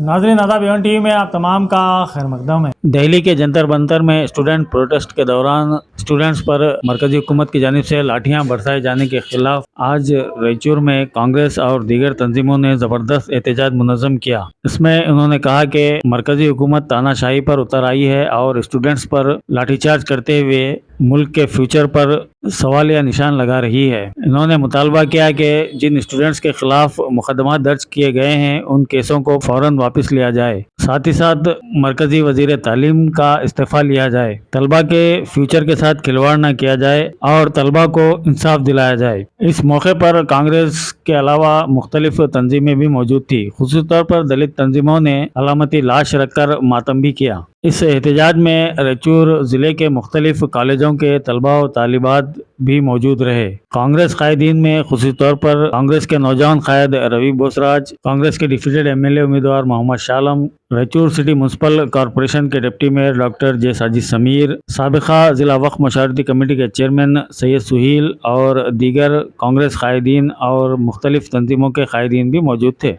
नाज़रीन आदाब, Avon TV में आप तमाम का खैर मकदम है। दिल्ली के जंतर मंतर में स्टूडेंट प्रोटेस्ट के दौरान स्टूडेंट्स पर मरकजी हुकूमत की जानिब से लाठियां बरसाए जाने के खिलाफ आज रायचूर में कांग्रेस और दीगर तंजीमों ने जबरदस्त एहतजाज मुनज़्ज़म किया। इसमें उन्होंने कहा कि मरकजी हुकूमत तानाशाही पर उतर आई है और स्टूडेंट्स पर लाठीचार्ज करते हुए मुल्क के फ्यूचर पर सवालिया निशान लगा रही है। इन्होंने मुतालबा किया कि जिन स्टूडेंट्स के खिलाफ मुकदमा दर्ज किए गए हैं उन केसों को फौरन वापस लिया जाए। साथ ही साथ मरकजी वजीर तालीम का इस्तीफा लिया जाए, तलबा के फ्यूचर के साथ खिलवाड़ न किया जाए और तलबा को इंसाफ दिलाया जाए। इस मौके पर कांग्रेस के अलावा मुख्तलिफ तंजीमें भी मौजूद थी। खुसूसी तौर पर दलित तंजीमों ने अलामती लाश रखकर मातम भी किया। इस एहतजाज में रायचूर जिले के मुख्तलिफ कॉलेजों के तलबा और तालिबात भी मौजूद रहे। कांग्रेस कायदीन में खुसूसी तौर पर कांग्रेस के नौजवान कायद रवि बोसराज, कांग्रेस के डिप्टी एमएलए उम्मीदवार Mohammad Shah Alam, Raichur city municipal corporation के डिप्टी मेयर डॉक्टर जे साजिद समीर, साबिका जिला वक्फ मशावरती कमेटी के चेयरमैन सैयद सुहील और दीगर कांग्रेस कायदीन और मुख्तलिफ तंजीमों के कायदीन भी मौजूद थे।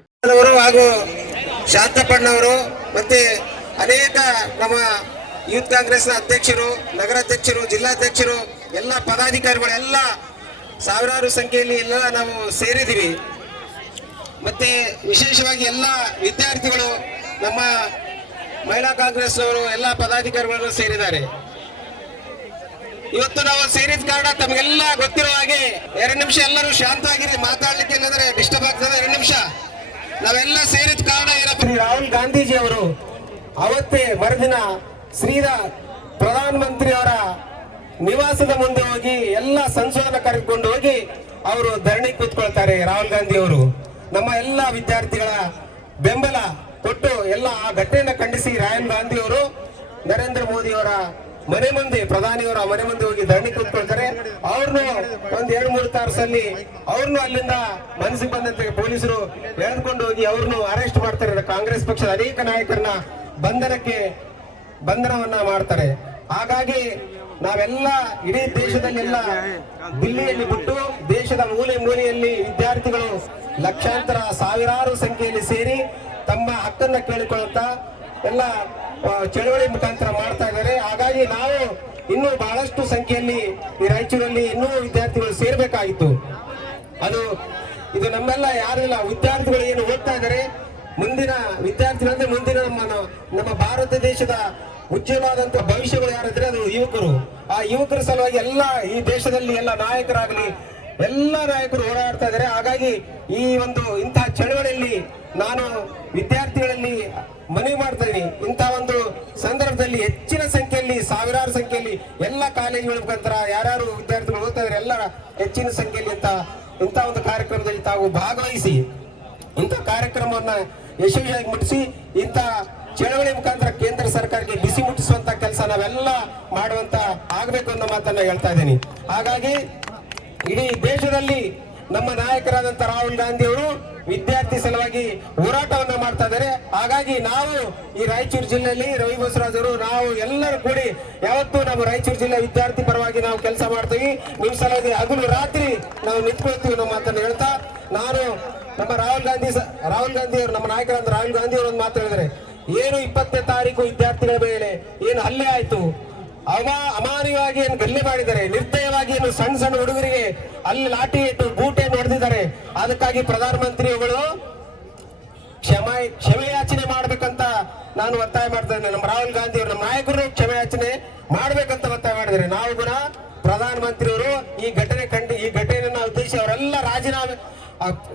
ಅನೇಕ ನಮ್ಮ ಯೂತ್ ಕಾಂಗ್ರೆಸ್ನ ಅಧ್ಯಕ್ಷರು, ನಗರಾಧ್ಯಕ್ಷರು, ಜಿಲ್ಲಾಧ್ಯಕ್ಷರು, ಎಲ್ಲ ಪದಾಧಿಕಾರಿಗಳು ಎಲ್ಲ ಸಾವಿರಾರು ಸಂಖ್ಯೆಯಲ್ಲಿ ಎಲ್ಲ ನಾವು ಸೇರಿದ್ದೀವಿ. ಮತ್ತೆ ವಿಶೇಷವಾಗಿ ಎಲ್ಲ ವಿದ್ಯಾರ್ಥಿಗಳು, ನಮ್ಮ ಮಹಿಳಾ ಕಾಂಗ್ರೆಸ್ ಅವರು ಎಲ್ಲ ಪದಾಧಿಕಾರಿಗಳು ಸೇರಿದ್ದಾರೆ. ಇವತ್ತು ನಾವು ಸೇರಿದ ಕಾರಣ ತಮಗೆಲ್ಲ ಗೊತ್ತಿರೋ ಹಾಗೆ 2 ನಿಮಿಷ ಎಲ್ಲರೂ ಶಾಂತವಾಗಿರಿ, ಮಾತಾಡಲಿಕ್ಕೆ ಇಲ್ಲದ್ರೆ ಡಿಸ್ಟರ್ಬ್ ಆಗ್ತದೆ. 2 ನಿಮಿಷ ನಾವೆಲ್ಲ ಸೇರಿದ ಕಾರಣ ಏನಪ್ಪ, ರಾಹುಲ್ ಗಾಂಧೀಜಿ ಅವರು ಅವತ್ತೇ ಮರುದಿನ ಶ್ರೀರಾ ಪ್ರಧಾನ ಮಂತ್ರಿ ಅವರ ನಿವಾಸದ ಮುಂದೆ ಹೋಗಿ ಎಲ್ಲ ಸಂಸದನ ಕರೆದುಕೊಂಡು ಹೋಗಿ ಅವರು ಧರಣಿ ಕೂತ್ಕೊಳ್ತಾರೆ. ರಾಹುಲ್ ಗಾಂಧಿ ಅವರು ನಮ್ಮ ಎಲ್ಲ ವಿದ್ಯಾರ್ಥಿಗಳ ಬೆಂಬಲ ಕೊಟ್ಟು ಎಲ್ಲ ಆ ಘಟನೆಯನ್ನು ಖಂಡಿಸಿ ರಾಹುಲ್ ಗಾಂಧಿ ಅವರು ನರೇಂದ್ರ ಮೋದಿ ಅವರ ಮನೆ ಮುಂದೆ, ಪ್ರಧಾನಿಯವರ ಮನೆ ಮುಂದೆ ಹೋಗಿ ಧರಣಿ ಕೂತ್ಕೊಳ್ತಾರೆ. ಅವ್ರನ್ನು ಒಂದ್ 2-3 ತಾಸಲ್ಲಿ ಅವ್ರನ್ನು ಅಲ್ಲಿಂದ ಮನಸ್ಸಿಗೆ ಬಂದಂತೆ ಪೊಲೀಸರು ಎಳೆದುಕೊಂಡು ಹೋಗಿ ಅವ್ರನ್ನು ಅರೆಸ್ಟ್ ಮಾಡ್ತಾರೆ. ಕಾಂಗ್ರೆಸ್ ಪಕ್ಷದ ಅನೇಕ ನಾಯಕರನ್ನ ಬಂಧನವನ್ನ ಮಾಡ್ತಾರೆ. ಹಾಗಾಗಿ ನಾವೆಲ್ಲ ಇಡೀ ದೇಶದಲ್ಲೆಲ್ಲ ದಿಲ್ಲಿಯಲ್ಲಿ ಬಿಟ್ಟು ದೇಶದ ಮೂಲೆ ಮೂಲೆಯಲ್ಲಿ ವಿದ್ಯಾರ್ಥಿಗಳು ಲಕ್ಷಾಂತರ ಸಾವಿರಾರು ಸಂಖ್ಯೆಯಲ್ಲಿ ಸೇರಿ ತಮ್ಮ ಹಕ್ಕನ್ನ ಕೇಳಿಕೊಳ್ಳುತ್ತಾ ಎಲ್ಲ ಚಳವಳಿ ಮುಖಾಂತರ ಮಾಡ್ತಾ ಇದ್ದಾರೆ. ಹಾಗಾಗಿ ನಾವು ಇನ್ನೂ ಬಹಳಷ್ಟು ಸಂಖ್ಯೆಯಲ್ಲಿ ಈ ರಾಯಚೂರಲ್ಲಿ ಇನ್ನೂ ವಿದ್ಯಾರ್ಥಿಗಳು ಸೇರ್ಬೇಕಾಗಿತ್ತು. ಇದು ನಮ್ಮೆಲ್ಲ ಯಾರಿಲ್ಲ, ವಿದ್ಯಾರ್ಥಿಗಳು ಏನು ಓದ್ತಾ ಇದ್ದಾರೆ, ಮುಂದಿನ ವಿದ್ಯಾರ್ಥಿಗಳು ಅಂದ್ರೆ ಮುಂದಿನ ನಮ್ಮ ಭಾರತ ದೇಶದ ಉಜ್ವಲವಾದಂತ ಭವಿಷ್ಯಗಳು ಯಾರಿದ್ರೆ ಅದು ಯುವಕರು. ಆ ಯುವಕರ ಸಲುವಾಗಿ ಎಲ್ಲ ಈ ದೇಶದಲ್ಲಿ ಎಲ್ಲ ನಾಯಕರಾಗಲಿ ಎಲ್ಲ ನಾಯಕರು ಹೋರಾಡ್ತಾ ಇದ್ದಾರೆ. ಹಾಗಾಗಿ ಈ ಒಂದು ಇಂತಹ ಚಳವಳಿಯಲ್ಲಿ ನಾನು ವಿದ್ಯಾರ್ಥಿಗಳಲ್ಲಿ ಮನವಿ ಮಾಡ್ತಾ ಇದ್ದೀನಿ. ಇಂತಹ ಒಂದು ಸಂದರ್ಭದಲ್ಲಿ ಹೆಚ್ಚಿನ ಸಂಖ್ಯೆಯಲ್ಲಿ, ಸಾವಿರಾರು ಸಂಖ್ಯೆಯಲ್ಲಿ ಎಲ್ಲ ಕಾಲೇಜುಗಳ ಮುಖಾಂತರ ಯಾರ್ಯಾರು ವಿದ್ಯಾರ್ಥಿಗಳು ಓದ್ತಾ ಇದ್ದಾರೆ ಎಲ್ಲ ಹೆಚ್ಚಿನ ಸಂಖ್ಯೆಯಲ್ಲಿ ಇಂಥ ಒಂದು ಕಾರ್ಯಕ್ರಮದಲ್ಲಿ ತಾವು ಭಾಗವಹಿಸಿ ಇಂಥ ಕಾರ್ಯಕ್ರಮವನ್ನ ಯಶಸ್ವಿಯಾಗಿ ಮುಟ್ಟಿಸಿ ಇಂಥ ಚಳವಳಿ ಮುಖಾಂತರ ಕೇಂದ್ರ ಸರ್ಕಾರಕ್ಕೆ ಬಿಸಿ ಮುಟ್ಟಿಸುವಂತ ಕೆಲಸ ನಾವೆಲ್ಲ ಮಾಡುವಂತ ಆಗ್ಬೇಕು ಅನ್ನೋ ಮಾತನ್ನ ಹೇಳ್ತಾ ಇದ್ದೀನಿ. ಹಾಗಾಗಿ ಇಡೀ ದೇಶದಲ್ಲಿ ನಮ್ಮ ನಾಯಕರಾದಂತ ರಾಹುಲ್ ಗಾಂಧಿ ಅವರು ವಿದ್ಯಾರ್ಥಿ ಸಲುವಾಗಿ ಹೋರಾಟವನ್ನ ಮಾಡ್ತಾ ಇದ್ದಾರೆ. ಹಾಗಾಗಿ ನಾವು ಈ ರಾಯಚೂರು ಜಿಲ್ಲೆಯಲ್ಲಿ ರವಿ ಬಸವರಾಜ್ ಅವರು ನಾವು ಎಲ್ಲರೂ ಕೂಡಿ ಯಾವತ್ತೂ ನಮ್ಮ ರಾಯಚೂರು ಜಿಲ್ಲೆ ವಿದ್ಯಾರ್ಥಿ ಪರವಾಗಿ ನಾವು ಕೆಲಸ ಮಾಡ್ತೀವಿ. ನಿಮ್ ಸಲುವಾಗಿ ಹಗಲು ರಾತ್ರಿ ನಾವು ನಿಂತ್ಕೊಳ್ತೀವಿ ಅನ್ನೋ ಮಾತನ್ನ ಹೇಳ್ತಾ, ನಾನು ನಮ್ಮ ರಾಹುಲ್ ಗಾಂಧಿ ಅವರು ನಮ್ಮ ನಾಯಕರಾದ ರಾಹುಲ್ ಗಾಂಧಿ ಅವರು ಒಂದು ಮಾತು ಹೇಳಿದರೆ, ಏನು 20ನೇ ತಾರೀಕು ವಿದ್ಯಾರ್ಥಿಗಳ ಮೇಲೆ ಏನು ಹಲ್ಲೆ ಆಯ್ತು, ಅಮಾನವೀಯವಾಗಿ ಏನು ಗಲ್ಲೆ ಮಾಡಿದ್ದಾರೆ, ನಿರ್ದಯವಾಗಿ ಏನು ಸಣ್ಣ ಸಣ್ಣ ಹುಡುಗರಿಗೆ ಅಲ್ಲಿ ಲಾಠಿ ಇಟ್ಟು ಬೂಟೆಯನ್ನು ಹೊಡೆದಿದ್ದಾರೆ. ಅದಕ್ಕಾಗಿ ಪ್ರಧಾನಮಂತ್ರಿಗಳು ಕ್ಷಮೆಯಾಚನೆ ಮಾಡ್ಬೇಕಂತ ನಾನು ಒತ್ತಾಯ ಮಾಡ್ತಾ ಇದ್ದೇನೆ. ನಮ್ಮ ರಾಹುಲ್ ಗಾಂಧಿ ಅವರು ನಮ್ಮ ನಾಯಕರು ಕ್ಷಮೆಯಾಚನೆ ಮಾಡ್ಬೇಕಂತ ಒತ್ತಾಯ ಮಾಡಿದ್ದಾರೆ. ನಾವು ಕೂಡ ಪ್ರಧಾನಮಂತ್ರಿಯವರು ಈ ಘಟನೆಯನ್ನ ಉದ್ದೇಶಿಸಿ ಅವರೆಲ್ಲ ರಾಜೀನಾಮೆ,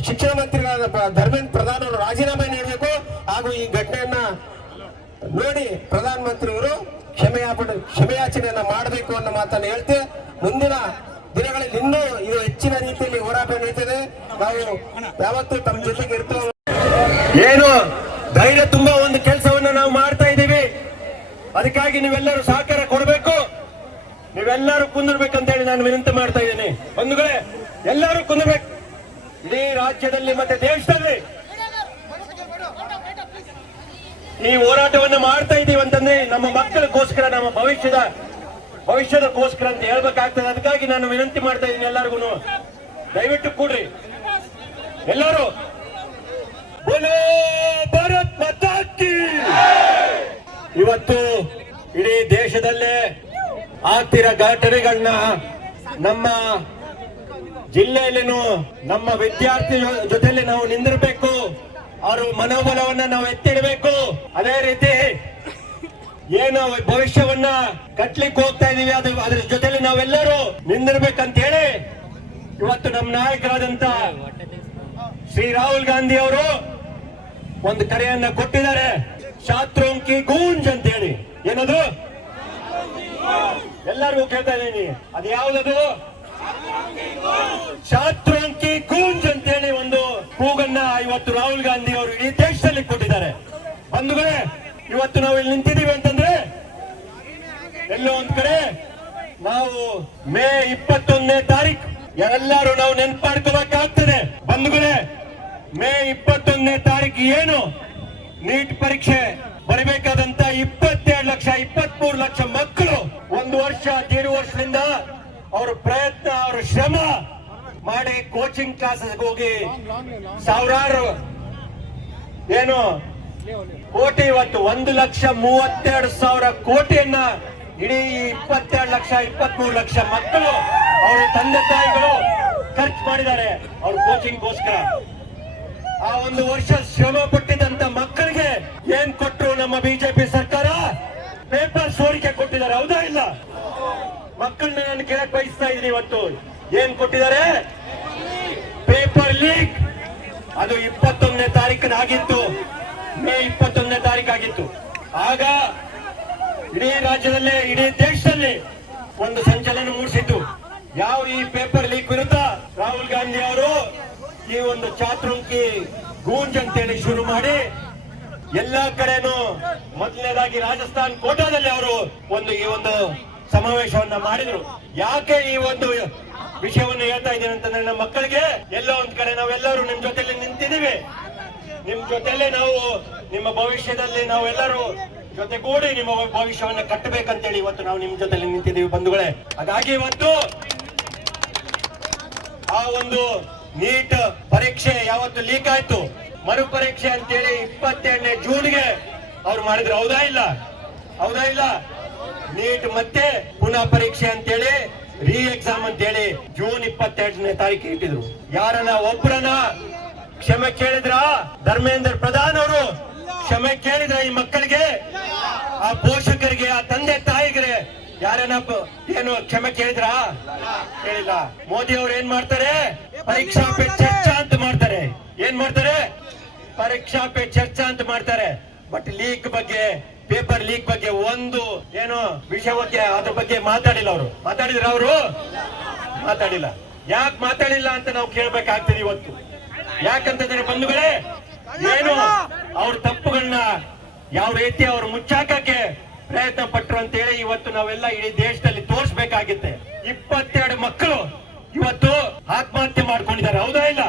ಶಿಕ್ಷಣ ಮಂತ್ರಿಗಳಾದ ಧರ್ಮೇಂದ್ರ ಪ್ರಧಾನ್ ಅವರು ರಾಜೀನಾಮೆ ನೀಡಬೇಕು. ಹಾಗೂ ಈ ಘಟನೆಯನ್ನ ನೋಡಿ ಪ್ರಧಾನಮಂತ್ರಿಯವರು ಕ್ಷಮೆಯಾಚನೆಯನ್ನ ಮಾಡಬೇಕು ಅನ್ನೋ ಮಾತನ್ನು ಹೇಳ್ತೇವೆ. ಮುಂದಿನ ದಿನಗಳಲ್ಲಿ ಇನ್ನೂ ಇದು ಹೆಚ್ಚಿನ ರೀತಿಯಲ್ಲಿ ಹೋರಾಟ ನಡೀತದೆ. ನಾವು ಯಾವತ್ತೂ ತಮ್ಮ ಜೊತೆಗೆ ಇರ್ತೇವೆ. ಏನು ಧೈರ್ಯ ತುಂಬಾ ಒಂದು ಕೆಲಸವನ್ನ ನಾವು ಮಾಡ್ತಾ ಇದ್ದೀವಿ. ಅದಕ್ಕಾಗಿ ನೀವೆಲ್ಲರೂ ಸಹಕಾರ ಕೊಡಬೇಕು, ನೀವೆಲ್ಲರೂ ಕುಂದಿರ್ಬೇಕಂತ ಹೇಳಿ ನಾನು ವಿನಂತಿ ಮಾಡ್ತಾ ಇದ್ದೇನೆ. ಬಂಧುಗಳೇ, ಎಲ್ಲರೂ ಕುಂದಿರ್ಬೇಕು. ಇಡೀ ರಾಜ್ಯದಲ್ಲಿ ಮತ್ತೆ ದೇಶದಲ್ಲಿ ಈ ಹೋರಾಟವನ್ನು ಮಾಡ್ತಾ ಇದೀವಿ ಅಂತಂದ್ರೆ ನಮ್ಮ ಮಕ್ಕಳಿಗೋಸ್ಕರ, ನಮ್ಮ ಭವಿಷ್ಯದಕ್ಕೋಸ್ಕರ ಅಂತ ಹೇಳ್ಬೇಕಾಗ್ತದೆ. ಅದಕ್ಕಾಗಿ ನಾನು ವಿನಂತಿ ಮಾಡ್ತಾ ಇದ್ದೀನಿ ಎಲ್ಲರಿಗೂ, ದಯವಿಟ್ಟು ಕೂಡ್ರಿ ಎಲ್ಲರೂ. ಭಾರತ್ ಮಾತಾ ಇವತ್ತು ಇಡೀ ದೇಶದಲ್ಲೇ ಆಗ್ತಿರೋ ಘಟನೆಗಳನ್ನ ನಮ್ಮ ಜಿಲ್ಲೆಯಲ್ಲೇನು ನಮ್ಮ ವಿದ್ಯಾರ್ಥಿ ಜೊತೆಲಿ ನಾವು ನಿಂದಿರಬೇಕು, ಅವ್ರ ಮನೋಬಲವನ್ನ ನಾವು ಎತ್ತಿಡಬೇಕು. ಅದೇ ರೀತಿ ಏನು ಭವಿಷ್ಯವನ್ನ ಕಟ್ಲಿಕ್ಕೆ ಹೋಗ್ತಾ ಇದೀವಿ ಅದ್ರ ಜೊತೆಲಿ ನಾವೆಲ್ಲರೂ ನಿಂದಿರ್ಬೇಕಂತ ಹೇಳಿ ಇವತ್ತು ನಮ್ಮ ನಾಯಕರಾದಂತ ಶ್ರೀ ರಾಹುಲ್ ಗಾಂಧಿ ಅವರು ಒಂದು ಕರೆಯನ್ನ ಕೊಟ್ಟಿದ್ದಾರೆ, ಛಾತ್ರೋಂ ಕಿ ಗೂಂಜ್ ಅಂತ ಹೇಳಿ. ಏನದು ಎಲ್ಲರಿಗೂ ಕೇಳ್ತಾ ಇದ್ದೀನಿ, ಅದು ಯಾವ್ದದು? ಛಾತ್ರೋಂ ಕಿ ಗೂಂಜ್ ಅಂತ ಹೇಳಿ ಒಂದು ಕೂಗನ್ನ ಇವತ್ತು ರಾಹುಲ್ ಗಾಂಧಿ ಅವರು ಇಡೀ ದೇಶದಲ್ಲಿ ಕೊಟ್ಟಿದ್ದಾರೆ. ಬಂಧುಗಳೇ, ಇವತ್ತು ನಾವು ಇಲ್ಲಿ ನಿಂತಿದ್ದೀವಿ ಅಂತಂದ್ರೆ ಎಲ್ಲೋ ಒಂದ್ ಕಡೆ ನಾವು ಮೇ 21ನೇ ತಾರೀಕು ಎಲ್ಲರೂ ನಾವು ನೆನ್ಪು ಮಾಡ್ಕೋಬೇಕಾಗ್ತದೆ. ಬಂಧುಗಳೇ, ಮೇ 21ನೇ ತಾರೀಕು ಏನು ನೀಟ್ ಪರೀಕ್ಷೆ ಬರಬೇಕಾದಂತ 22 ಲಕ್ಷ 23 ಲಕ್ಷ ಮಕ್ಕಳು ಒಂದು ವರ್ಷ 1.5 ವರ್ಷದಿಂದ ಅವ್ರ ಪ್ರಯತ್ನ ಅವ್ರ ಶ್ರಮ ಮಾಡಿ ಕೋಚಿಂಗ್ ಕ್ಲಾಸಸ್ ಹೋಗಿ ಸಾವಿರಾರು ಏನು ಕೋಟಿ, ಇವತ್ತು 1,32,000 ಕೋಟಿಯನ್ನ ಇಡೀ 22 ಲಕ್ಷ 23 ಲಕ್ಷ ಮಕ್ಕಳು ಅವರ ತಂದೆ ತಾಯಿಗಳು ಖರ್ಚು ಮಾಡಿದ್ದಾರೆ ಅವ್ರ ಕೋಚಿಂಗ್ಗೋಸ್ಕರ. ಆ ಒಂದು ವರ್ಷ ಶ್ರಮ ಪಟ್ಟಿದಂತ ಮಕ್ಕಳಿಗೆ ಏನ್ ಕೊಟ್ಟರು ನಮ್ಮ ಬಿಜೆಪಿ ಸರ್ಕಾರ? ಪೇಪರ್ ಸೋರಿಕೆ ಕೊಟ್ಟಿದ್ದಾರೆ, ಹೌದಾ ಇಲ್ಲ? ಮಕ್ಕಳನ್ನ ನಾನು ಕೇಳಕ್ ಬಯಸ್ತಾ ಇದ್ದೀನಿ, ಇವತ್ತು ಏನ್ ಕೊಟ್ಟಿದ್ದಾರೆ? Paper leak. ಅದು 21ನೇ ತಾರೀಕಿನಾಗಿತ್ತು, ಮೇ 21ನೇ ತಾರೀಕಾಗಿತ್ತು. ಆಗ ಇಡೀ ರಾಜ್ಯದಲ್ಲೇ ಇಡೀ ದೇಶದಲ್ಲಿ ಒಂದು ಸಂಚಲನ ಮೂಡಿಸಿತ್ತು. ಯಾವ ಈ ಪೇಪರ್ ಲೀಕ್ ವಿರುದ್ಧ ರಾಹುಲ್ ಗಾಂಧಿ ಅವರು ಈ ಒಂದು ಛಾತ್ರೋಂ ಕಿ ಗೂಂಜ್ ಅಂತೇಳಿ ಶುರು ಮಾಡಿ ಎಲ್ಲಾ ಕಡೆನೂ ಮೊದಲನೇದಾಗಿ ರಾಜಸ್ಥಾನ್ ಕೋಟಾದಲ್ಲಿ ಅವರು ಈ ಒಂದು ಸಮಾವೇಶವನ್ನ ಮಾಡಿದ್ರು. ಯಾಕೆ ಈ ಒಂದು ವಿಷಯವನ್ನು ಹೇಳ್ತಾ ಇದ್ದೀನಿ ಅಂತಂದ್ರೆ, ನಮ್ಮ ಮಕ್ಕಳಿಗೆ ಎಲ್ಲೋ ಒಂದ್ ಕಡೆ ನಾವೆಲ್ಲರೂ ನಿಮ್ ಜೊತೆಲಿ ನಿಂತಿದ್ದೀವಿ, ನಿಮ್ ಜೊತೆಲೆ ನಾವು ನಿಮ್ಮ ಭವಿಷ್ಯದಲ್ಲಿ ನಾವೆಲ್ಲರೂ ಜೊತೆಗೂಡಿ ನಿಮ್ಮ ಭವಿಷ್ಯವನ್ನ ಕಟ್ಟಬೇಕಂತೇಳಿ ಇವತ್ತು ನಾವು ನಿಮ್ ಜೊತೆಲಿ ನಿಂತಿದ್ದೀವಿ ಬಂಧುಗಳೇ. ಹಾಗಾಗಿ ಇವತ್ತು ಆ ಒಂದು ನೀಟ್ ಪರೀಕ್ಷೆ ಯಾವತ್ತು ಲೀಕ್ ಆಯ್ತು, ಮರು ಪರೀಕ್ಷೆ ಅಂತೇಳಿ 22ನೇ ಜೂನ್ಗೆ ಅವ್ರು ಮಾಡಿದ್ರು, ಹೌದಾ ಇಲ್ಲ? ಹೌದಾ ಇಲ್ಲ? ನೀಟ್ ಮತ್ತೆ ಪುನಃ ಪರೀಕ್ಷೆ ಅಂತೇಳಿ ರೀ ಎಕ್ಸಾಮ್ ಅಂತೇಳಿ ಜೂನ್ 22ನೇ ತಾರೀಕು ಇಟ್ಟಿದ್ರು. ಯಾರನ್ನ ಒಬ್ಬರನ್ನ ಕ್ಷಮೆ ಕೇಳಿದ್ರ? ಧರ್ಮೇಂದ್ರ ಪ್ರಧಾನ್ ಅವರು ಕ್ಷಮೆ ಕೇಳಿದ್ರ ಈ ಮಕ್ಕಳಿಗೆ, ಆ ಪೋಷಕರಿಗೆ, ಆ ತಂದೆ ತಾಯಿಗೆ ಯಾರನ್ನ ಏನು ಕ್ಷಮೆ ಕೇಳಿದ್ರ? ಕೇಳಿಲ್ಲ. ಮೋದಿ ಅವರು ಏನ್ ಮಾಡ್ತಾರೆ? ಪರೀಕ್ಷಾ ಪೇ ಚರ್ಚಾ ಅಂತ ಮಾಡ್ತಾರೆ. ಏನ್ ಮಾಡ್ತಾರೆ? ಪರೀಕ್ಷಾ ಪೇ ಚರ್ಚಾ ಅಂತ ಮಾಡ್ತಾರೆ. ಬಟ್ ಲೀಕ್ ಬಗ್ಗೆ, ಪೇಪರ್ ಲೀಕ್ ಬಗ್ಗೆ ಒಂದು ಏನು ವಿಷಯ ಬಗ್ಗೆ ಅದ್ರ ಬಗ್ಗೆ ಮಾತಾಡಿಲ್ಲ. ಅವರು ಮಾತಾಡಿದ್ರ? ಅವರು ಮಾತಾಡಿಲ್ಲ. ಯಾಕೆ ಮಾತಾಡಿಲ್ಲ ಅಂತ ನಾವು ಕೇಳ್ಬೇಕಾಗ್ತದೆ ಇವತ್ತು. ಯಾಕಂತಂದ್ರೆ ಬಂಧುಗಳೇ, ಏನು ಅವ್ರ ತಪ್ಪುಗಳನ್ನ ಯಾವ ರೀತಿ ಅವ್ರು ಮುಚ್ಚಾಕಕ್ಕೆ ಪ್ರಯತ್ನ ಪಟ್ರು ಅಂತ ಹೇಳಿ ಇವತ್ತು ನಾವೆಲ್ಲ ಇಡೀ ದೇಶದಲ್ಲಿ ತೋರಿಸಬೇಕಾಗುತ್ತೆ. 22 ಮಕ್ಕಳು ಇವತ್ತು ಆತ್ಮಹತ್ಯೆ ಮಾಡ್ಕೊಂಡಿದ್ದಾರೆ, ಹೌದಾ ಇಲ್ಲ?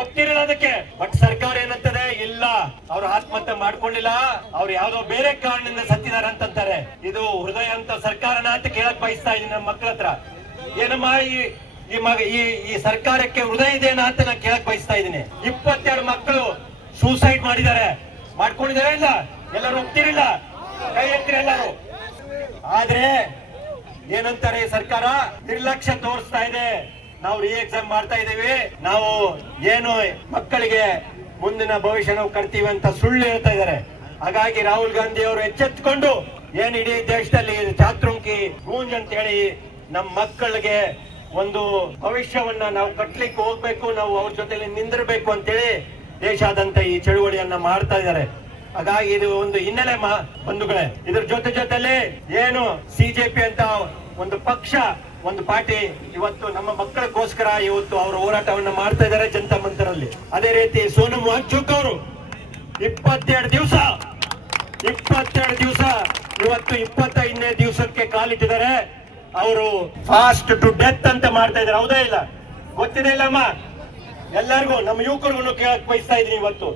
ಒಪ್ತಿರಲ್ಲ ಅದಕ್ಕೆ. ಬಟ್ ಸರ್ಕಾರ ಏನಂತದೆ? ಇಲ್ಲ, ಅವ್ರು ಆತ್ಮಹತ್ಯೆ ಮಾಡ್ಕೊಂಡಿಲ್ಲ, ಅವ್ರು ಯಾವ್ದೋ ಬೇರೆ ಕಾರಣದಿಂದ ಸತ್ತಿದ್ದಾರೆ ಅಂತಂತಾರೆ. ಇದು ಹೃದಯ ಅಂತ ಸರ್ಕಾರನ ಅಂತ ಕೇಳಕ್ ಬಯಸ್ತಾ ಇದೀನಿ ನಮ್ಮ ಮಕ್ಕಳ ಹತ್ರ. ಏನಮ್ಮ ಈ ಸರ್ಕಾರಕ್ಕೆ ಹೃದಯ ಇದೆಯಾ ಅಂತ ನಾನು ಕೇಳಕ್ ಬಯಸ್ತಾ ಇದ್ದೀನಿ. 22 ಮಕ್ಕಳು ಸೂಸೈಡ್ ಮಾಡಿದ್ದಾರೆ, ಮಾಡ್ಕೊಂಡಿದ್ದಾರೆ. ಇಲ್ಲ, ಎಲ್ಲರೂ ಒಪ್ತಿರಿಲ್ಲ, ಕೈ ಎತ್ತಿರಿ ಎಲ್ಲರೂ. ಆದ್ರೆ ಏನಂತಾರೆ ಸರ್ಕಾರ? ನಿರ್ಲಕ್ಷ್ಯ ತೋರಿಸ್ತಾ ಇದೆ. ನಾವು ರೀ ಎಕ್ಸಾಮ್ ಮಾಡ್ತಾ ಇದೀವಿ, ನಾವು ಏನು ಮಕ್ಕಳಿಗೆ ಮುಂದಿನ ಭವಿಷ್ಯ ನಾವು ಕಟ್ತೀವಿ ಅಂತ ಸುಳ್ಳು ಹೇಳ್ತಾ ಇದ್ದಾರೆ. ಹಾಗಾಗಿ ರಾಹುಲ್ ಗಾಂಧಿ ಅವರು ಎಚ್ಚೆತ್ತುಕೊಂಡು ಏನ್ ಇಡೀ ದೇಶದಲ್ಲಿ ಛಾತ್ರೋಂ ಕಿ ಗೂಂಜ್ ಅಂತ ಹೇಳಿ ನಮ್ಮ ಮಕ್ಕಳಿಗೆ ಒಂದು ಭವಿಷ್ಯವನ್ನ ನಾವು ಕಟ್ಲಿಕ್ಕೆ ಹೋಗ್ಬೇಕು, ನಾವು ಅವ್ರ ಜೊತೆಲಿ ನಿಂದಿರಬೇಕು ಅಂತೇಳಿ ದೇಶಾದ್ಯಂತ ಈ ಚಳುವಳಿಯನ್ನ ಮಾಡ್ತಾ ಇದ್ದಾರೆ. ಹಾಗಾಗಿ ಇದು ಒಂದು ಹಿನ್ನೆಲೆ ಬಂಧುಗಳೇ. ಇದ್ರ ಜೊತೆಲಿ ಏನು ಸಿಜೆಪಿ ಅಂತ ಒಂದು ಪಕ್ಷ, ಒಂದು ಪಾರ್ಟಿ ಇವತ್ತು ನಮ್ಮ ಮಕ್ಕಳಿಗೋಸ್ಕರ ಇವತ್ತು ಅವರು ಹೋರಾಟವನ್ನ ಮಾಡ್ತಾ ಇದ್ದಾರೆ ಜನತಾ ಮಂತರಲ್ಲಿ. ಅದೇ ರೀತಿ ಸೋನಮ್ ವಾಂಗ್ಚುಕ್ ಅವರು 22 ದಿವಸ ಇವತ್ತು 25ನೇ ದಿವಸಕ್ಕೆ ಕಾಲಿಟ್ಟಿದ್ದಾರೆ. ಅವರು ಫಾಸ್ಟ್ ಟು ಡೆತ್ ಅಂತ ಮಾಡ್ತಾ ಇದ್ದಾರೆ, ಹೌದಾ ಇಲ್ಲ? ಗೊತ್ತಿದೆ ಇಲ್ಲಮ್ಮ ಎಲ್ಲರಿಗೂ, ನಮ್ಮ ಯುವಕರಿಗೂ ಕೇಳಕ್ ಬಯಸ್ತಾ ಇದೀನಿ. ಇವತ್ತು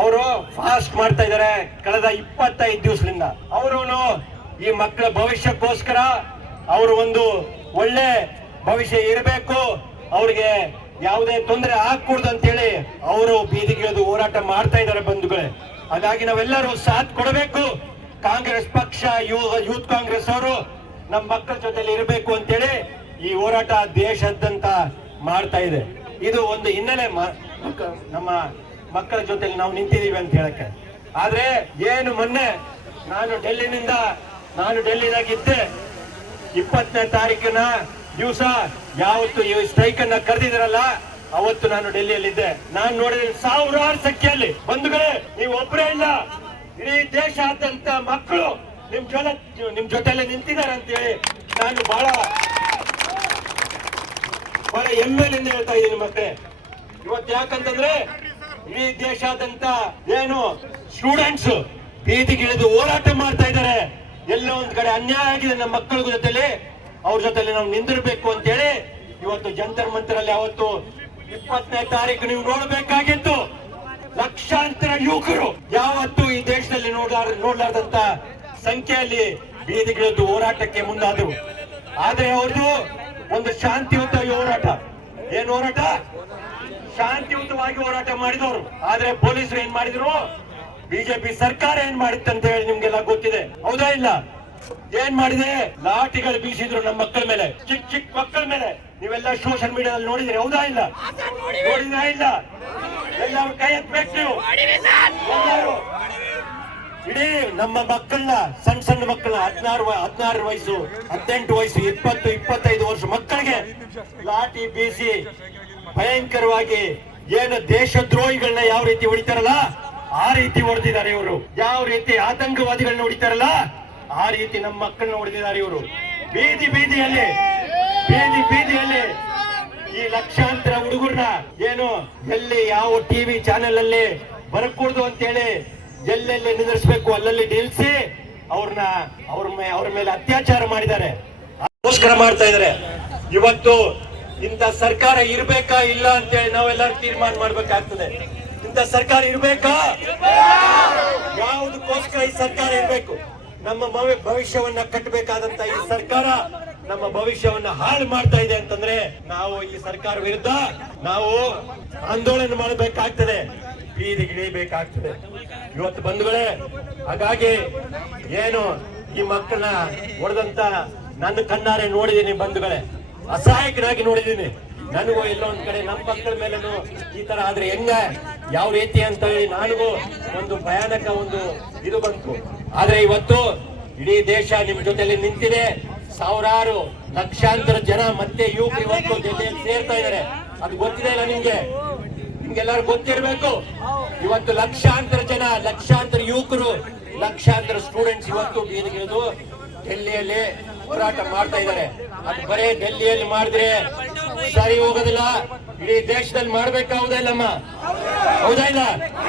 ಅವರು ಫಾಸ್ಟ್ ಮಾಡ್ತಾ ಇದ್ದಾರೆ ಕಳೆದ 25 ದಿವಸದಿಂದ. ಅವರು ಈ ಮಕ್ಕಳ ಭವಿಷ್ಯಕ್ಕೋಸ್ಕರ ಅವರು ಒಂದು ಒಳ್ಳೆ ಭವಿಷ್ಯ ಇರಬೇಕು, ಅವ್ರಿಗೆ ಯಾವುದೇ ತೊಂದರೆ ಆಗ್ಕೂಡ್ದು ಅಂತೇಳಿ ಅವರು ಬೀದಿಗಿಳಿದು ಹೋರಾಟ ಮಾಡ್ತಾ ಇದ್ದಾರೆ ಬಂಧುಗಳೇ. ಹಾಗಾಗಿ ನಾವೆಲ್ಲರೂ ಸಾಥ್ ಕೊಡಬೇಕು. ಕಾಂಗ್ರೆಸ್ ಪಕ್ಷ, ಯೂತ್ ಕಾಂಗ್ರೆಸ್ ಅವರು ನಮ್ಮ ಮಕ್ಕಳ ಜೊತೆಲಿ ಇರಬೇಕು ಅಂತೇಳಿ ಈ ಹೋರಾಟ ದೇಶಾದ್ಯಂತ ಮಾಡ್ತಾ ಇದೆ. ಇದು ಒಂದು ಹಿನ್ನೆಲೆ, ನಮ್ಮ ಮಕ್ಕಳ ಜೊತೆಲಿ ನಾವು ನಿಂತಿದೀವಿ ಅಂತ ಹೇಳಕ್ಕೆ. ಆದ್ರೆ ಏನು ಮೊನ್ನೆ ನಾನು ಡೆಲ್ಲಿನಾಗಿದ್ದೆ, 20ನೇ ತಾರೀಕಿನ ದಿವಸ ಯಾವತ್ತು ಈ ಸ್ಟ್ರೈಕ್ ಅನ್ನ ಕರೆದಿದ್ರಲ್ಲ ಅವತ್ತು ನಾನು ಡೆಲ್ಲಿಯಲ್ಲಿದ್ದೆ. ನಾನು ನೋಡಿದ್ರೆ ಸಾವಿರಾರು ಸಂಖ್ಯೆಯಲ್ಲಿ ಬಂಧುಗಳೇ, ನೀವು ಒಬ್ಬರೇ ಇಲ್ಲ, ಇಡೀ ದೇಶಾದ್ಯಂತ ಮಕ್ಕಳು ನಿಮ್ ಜೊತೆಲೆ ನಿಂತಿದ್ದಾರೆ ಅಂತೇಳಿ ನಾನು ಬಹಳ ಹೆಮ್ಮೆಲಿಂದ ಹೇಳ್ತಾ ಇದ್ದೀನಿ ಮಕ್ಕಳೇ. ಇವತ್ತು ಯಾಕಂತಂದ್ರೆ ಇಡೀ ದೇಶಾದ್ಯಂತ ಏನು ಸ್ಟೂಡೆಂಟ್ಸ್ ಬೀದಿಗಿಳಿದು ಹೋರಾಟ ಮಾಡ್ತಾ ಇದ್ದಾರೆ. ಎಲ್ಲೋ ಒಂದ್ ಕಡೆ ಅನ್ಯಾಯ ಆಗಿದೆ ನಮ್ಮ ಮಕ್ಕಳ ಜೊತೆಲಿ, ಅವ್ರ ಜೊತೆಲಿ ನಾವು ನಿಂದಿರ್ಬೇಕು ಅಂತೇಳಿ ಇವತ್ತು ಜಂತರ್ ಮಂತರಲ್ಲಿ ಅವತ್ತು 20ನೇ ತಾರೀಕು ನೀವು ನೋಡ್ಬೇಕಾಗಿತ್ತು. ಲಕ್ಷಾಂತರ ಯುವಕರು ಯಾವತ್ತು ಈ ದೇಶದಲ್ಲಿ ನೋಡ್ಲಾರ್ದಂತ ಸಂಖ್ಯೆಯಲ್ಲಿ ಬೀದಿಗಿಳಿದು ಹೋರಾಟಕ್ಕೆ ಮುಂದಾದರು. ಆದ್ರೆ ಅವ್ರದ್ದು ಒಂದು ಶಾಂತಿಯುತ ಹೋರಾಟ. ಏನ್ ಹೋರಾಟ? ಶಾಂತಿಯುತವಾಗಿ ಹೋರಾಟ ಮಾಡಿದವರು. ಆದ್ರೆ ಪೊಲೀಸರು ಏನ್ ಮಾಡಿದ್ರು, ಬಿಜೆಪಿ ಸರ್ಕಾರ ಏನ್ ಮಾಡಿತ್ತಂತ ಹೇಳಿ ನಿಮ್ಗೆಲ್ಲ ಗೊತ್ತಿದೆ, ಹೌದಾ ಇಲ್ಲ? ಏನ್ ಮಾಡಿದೆ? ಲಾಠಿಗಳು ಬೀಸಿದ್ರು ನಮ್ಮ ಮಕ್ಕಳ ಮೇಲೆ, ಚಿಕ್ಕ ಮಕ್ಕಳ ಮೇಲೆ. ನೀವೆಲ್ಲ ಸೋಷಿಯಲ್ ಮೀಡಿಯಾದಲ್ಲಿ ನೋಡಿದ್ರಿ, ಹೌದಾ ಇಲ್ಲ? ನೋಡಿದ್ರಾ ಇಲ್ಲ? ಎಲ್ಲರೂ ಕೈ ಎತ್ತಬೇಕು ನೀವು ಎಲ್ಲರೂ. ಇಡೀ ನಮ್ಮ ಮಕ್ಕಳನ್ನ, ಸಣ್ಣ ಮಕ್ಕಳನ್ನ, 16 ವಯಸ್ಸು, 18 ವಯಸ್ಸು, 20, 25 ವರ್ಷ ಮಕ್ಕಳಿಗೆ ಲಾಠಿ ಬೀಸಿ ಭಯಂಕರವಾಗಿ ಏನು ದೇಶದ್ರೋಹಿಗಳನ್ನ ಯಾವ ರೀತಿ ಹೊಡಿತಾರಲ್ಲ ಆ ರೀತಿ ಹೊಡೆದಿದ್ದಾರೆ ಇವರು. ಯಾವ ರೀತಿ ಆತಂಕವಾದಿಗಳನ್ನ ಹೊಡಿತಾರಲ್ಲ ಆ ರೀತಿ ನಮ್ಮ ಮಕ್ಕಳನ್ನ ಹೊಡೆದಿದ್ದಾರೆ ಇವರು. ಬೀದಿಯಲ್ಲಿ ಈ ಲಕ್ಷಾಂತರ ಹುಡುಗರನ್ನ ಏನು ಎಲ್ಲಿ ಯಾವ ಟಿವಿ ಚಾನೆಲ್ ಅಲ್ಲಿ ಬರಕೂಡ್ದು ಅಂತೇಳಿ ಎಲ್ಲೆಲ್ಲಿ ನಿಂದಿರಿಸಬೇಕು ಅಲ್ಲಲ್ಲಿ ನಿಲ್ಸಿ ಅವ್ರ ಮೇಲೆ ಅತ್ಯಾಚಾರ ಮಾಡಿದ್ದಾರೆ, ಅದಕ್ಕೋಸ್ಕರ ಮಾಡ್ತಾ ಇದ್ದಾರೆ. ಇವತ್ತು ಇಂಥ ಸರ್ಕಾರ ಇರ್ಬೇಕಾ ಇಲ್ಲ ಅಂತೇಳಿ ನಾವೆಲ್ಲರೂ ತೀರ್ಮಾನ ಮಾಡ್ಬೇಕಾಗ್ತದೆ. ಇಂಥ ಸರ್ಕಾರ ಇರ್ಬೇಕಾ? ಯಾವುದಕ್ಕೋಸ್ಕರ ಈ ಸರ್ಕಾರ ಇರ್ಬೇಕು? ನಮ್ಮ ಭವಿಷ್ಯವನ್ನ ಕಟ್ಟಬೇಕಾದಂತ ಈ ಸರ್ಕಾರ ನಮ್ಮ ಭವಿಷ್ಯವನ್ನ ಹಾಳು ಮಾಡ್ತಾ ಇದೆ ಅಂತಂದ್ರೆ ನಾವು ಈ ಸರ್ಕಾರ ವಿರುದ್ಧ ನಾವು ಆಂದೋಲನ ಮಾಡಬೇಕಾಗ್ತದೆ, ಬೀದಿಗಿಳಿಬೇಕಾಗ್ತದೆ ಇವತ್ತು ಬಂಧುಗಳೇ. ಹಾಗಾಗಿ ಏನು ಈ ಮಕ್ಕಳನ್ನ ಹೊಡೆದಂತ ನನ್ನ ಕಣ್ಣಾರೆ ನೋಡಿದೀನಿ ಬಂಧುಗಳೇ, ಅಸಹಾಯಕನಾಗಿ ನೋಡಿದೀನಿ. ನನಗೂ ಎಲ್ಲೋ ಒಂದ್ ಕಡೆ ನಮ್ಮ ಮಕ್ಕಳ ಮೇಲೂ ಈ ತರ ಆದ್ರೆ ಹೆಂಗ, ಯಾವ ರೀತಿ ಅಂತ ಹೇಳಿ ನನಗೂ ಒಂದು ಭಯಾನಕ ಒಂದು ಇದು ಬಂತು. ಆದ್ರೆ ಇವತ್ತು ಇಡೀ ದೇಶ ನಿಮ್ ಜೊತೆಲಿ ನಿಂತಿದೆ. ಸಾವಿರಾರು ಲಕ್ಷಾಂತರ ಜನ ಮತ್ತೆ ಯುವಕರು ಇವತ್ತು ಜೊತೆಯಲ್ಲಿ ಸೇರ್ತಾ ಇದ್ದಾರೆ. ಅದು ಗೊತ್ತಿದೆ ಇಲ್ಲ ನಿಮ್ಗೆಲ್ಲರೂ ಗೊತ್ತಿರ್ಬೇಕು. ಇವತ್ತು ಲಕ್ಷಾಂತರ ಜನ, ಲಕ್ಷಾಂತರ ಯುವಕರು, ಲಕ್ಷಾಂತರ ಸ್ಟೂಡೆಂಟ್ಸ್ ಇವತ್ತು ಬೀದಿಗಿಳಿದು ಡೆಲ್ಲಿಯಲ್ಲಿ ಹೋರಾಟ ಮಾಡ್ತಾ ಇದ್ದಾರೆ. ಅದು ಬರೇ ಡೆಲ್ಲಿಯಲ್ಲಿ ಮಾಡಿದ್ರೆ ಸರಿ ಹೋಗೋದಿಲ್ಲ, ಇಡೀ ದೇಶದಲ್ಲಿ ಮಾಡ್ಬೇಕಾಗುದಿಲ್ಲಮ್ಮ, ಹೌದಾ ಇಲ್ಲ?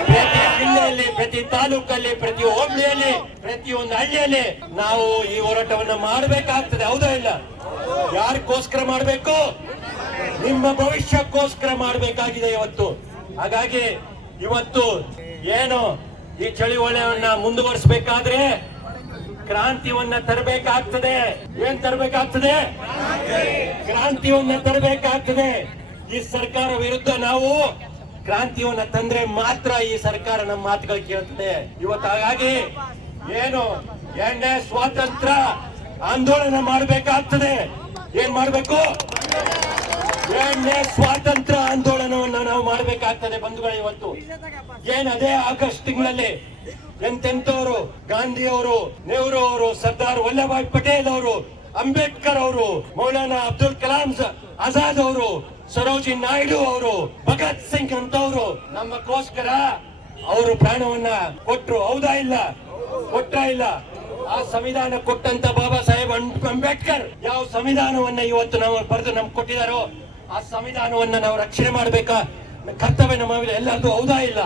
ಪ್ರತಿ ಜಿಲ್ಲೆಯಲ್ಲಿ, ಪ್ರತಿ ತಾಲೂಕಲ್ಲಿ, ಪ್ರತಿ ಹೋಬಳಿಯಲ್ಲಿ, ಪ್ರತಿಯೊಂದು ಹಳ್ಳಿಯಲ್ಲಿ ನಾವು ಈ ಹೋರಾಟವನ್ನ ಮಾಡಬೇಕಾಗ್ತದೆ, ಹೌದಾ ಇಲ್ಲ? ಯಾರಿಗೋಸ್ಕರ ಮಾಡಬೇಕು? ನಿಮ್ಮ ಭವಿಷ್ಯಕ್ಕೋಸ್ಕರ ಮಾಡಬೇಕಾಗಿದೆ ಇವತ್ತು. ಹಾಗಾಗಿ ಇವತ್ತು ಏನು ಈ ಚಳುವಳಿಯನ್ನ ಮುಂದುವರಿಸಬೇಕಾದ್ರೆ ಕ್ರಾಂತಿಯನ್ನ ತರಬೇಕಾಗ್ತದೆ. ಏನ್ ತರಬೇಕಾಗ್ತದೆ? ಕ್ರಾಂತಿಯನ್ನ ತರಬೇಕಾಗ್ತದೆ. ಈ ಸರ್ಕಾರ ವಿರುದ್ಧ ನಾವು ಕ್ರಾಂತಿಯನ್ನ ತಂದ್ರೆ ಮಾತ್ರ ಈ ಸರ್ಕಾರ ನಮ್ಮ ಮಾತುಗಳು ಕೇಳ್ತದೆ ಇವತ್ತು. ಹಾಗಾಗಿ ಏನು 2ನೇ ಸ್ವಾತಂತ್ರ್ಯ ಆಂದೋಲನ ಮಾಡಬೇಕಾಗ್ತದೆ. ಏನ್ ಮಾಡ್ಬೇಕು? 2ನೇ ಸ್ವಾತಂತ್ರ್ಯ ಆಂದೋಲನವನ್ನ ನಾವು ಮಾಡಬೇಕಾಗ್ತದೆ ಬಂಧುಗಳು. ಇವತ್ತು ಏನ್ ಅದೇ ಆಗಸ್ಟ್ ತಿಂಗಳಲ್ಲಿ ಎಂತೆಂತವರು, ಗಾಂಧಿ ಅವರು, ನೆಹರು ಅವರು, ಸರ್ದಾರ್ ವಲ್ಲಭಾಯ್ ಪಟೇಲ್ ಅವರು, ಅಂಬೇಡ್ಕರ್ ಅವರು, ಮೌಲಾನಾ ಅಬ್ದುಲ್ ಕಲಾಂ ಆಜಾದ್ ಅವರು, ಸರೋಜಿನಿ ನಾಯ್ಡು ಅವರು, ಭಗತ್ ಸಿಂಗ್ ಅಂತವರು ನಮ್ಮಕ್ಕೋಸ್ಕರ ಅವರು ಪ್ರಾಣವನ್ನ ಕೊಟ್ರು, ಹೌದಾ ಇಲ್ಲ? ಕೊಟ್ಟ ಇಲ್ಲ? ಆ ಸಂವಿಧಾನ ಕೊಟ್ಟಂತ ಬಾಬಾ ಸಾಹೇಬ್ ಅಂಬೇಡ್ಕರ್ ಯಾವ ಸಂವಿಧಾನವನ್ನ ಇವತ್ತು ನಾವು ಬರೆದು ನಮ್ಗೆ ಕೊಟ್ಟಿದಾರೋ ಆ ಸಂವಿಧಾನವನ್ನ ನಾವು ರಕ್ಷಣೆ ಮಾಡ್ಬೇಕಾ ಕರ್ತವ್ಯ ನಮ್ಮ ಎಲ್ಲರದು, ಹೌದಾ ಇಲ್ಲ?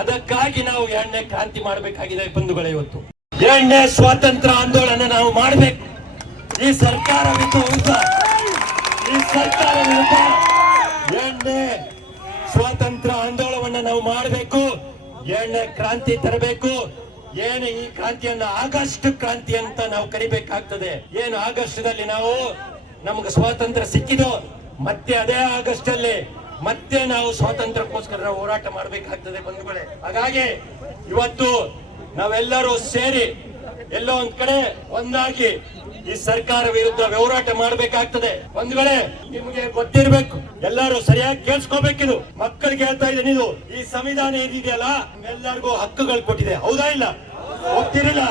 ಅದಕ್ಕಾಗಿ ನಾವು 2ನೇ ಕ್ರಾಂತಿ ಮಾಡಬೇಕಾಗಿದೆ ಬಂಧುಗಳೇ. ಇವತ್ತು 2ನೇ ಸ್ವಾತಂತ್ರ್ಯ ಆಂದೋಲನ ನಾವು ಮಾಡಬೇಕು. ಈ ಸರ್ಕಾರ ವಿರುದ್ಧ 2ನೇ ಸ್ವಾತಂತ್ರ್ಯ ಆಂದೋಲನವನ್ನ ನಾವು ಮಾಡಬೇಕು. 2ನೇ ಕ್ರಾಂತಿ ತರಬೇಕು. ಏನು ಈ ಕ್ರಾಂತಿಯನ್ನ ಆಗಸ್ಟ್ ಕ್ರಾಂತಿ ಅಂತ ನಾವು ಕರಿಬೇಕಾಗ್ತದೆ. ಏನು ಆಗಸ್ಟ್ದಲ್ಲಿ ನಾವು ನಮ್ಗೆ ಸ್ವಾತಂತ್ರ್ಯ ಸಿಕ್ಕಿದೋ ಮತ್ತೆ ಅದೇ ಆಗಸ್ಟ್ ಅಲ್ಲಿ ಮತ್ತೆ ನಾವು ಸ್ವಾತಂತ್ರ್ಯಕ್ಕೋಸ್ಕರ ಹೋರಾಟ ಮಾಡಬೇಕಾಗ್ತದೆ ಬಂಧುಗಳೇ. ಹಾಗಾಗಿ ಇವತ್ತು ನಾವೆಲ್ಲರೂ ಸೇರಿ ಎಲ್ಲೋ ಒಂದ್ ಕಡೆ ಒಂದಾಗಿ ಈ ಸರ್ಕಾರ ವಿರುದ್ಧ ಹೋರಾಟ ಮಾಡಬೇಕಾಗ್ತದೆ. ಒಂದ್ ವೇಳೆ ನಿಮ್ಗೆ ಗೊತ್ತಿರ್ಬೇಕು, ಎಲ್ಲರೂ ಸರಿಯಾಗಿ ಕೇಳಿಸ್ಕೋಬೇಕಿದು. ಮಕ್ಕಳಿಗೆ ಹೇಳ್ತಾ ಇದ್ದೀನಿ, ಇದು ಈ ಸಂವಿಧಾನ ಏನಿದೆಯಲ್ಲ ಎಲ್ಲರಿಗೂ ಹಕ್ಕುಗಳು ಕೊಟ್ಟಿದೆ, ಹೌದಾ ಇಲ್ಲ? ಗೊತ್ತಿರಲಿಲ್ಲ,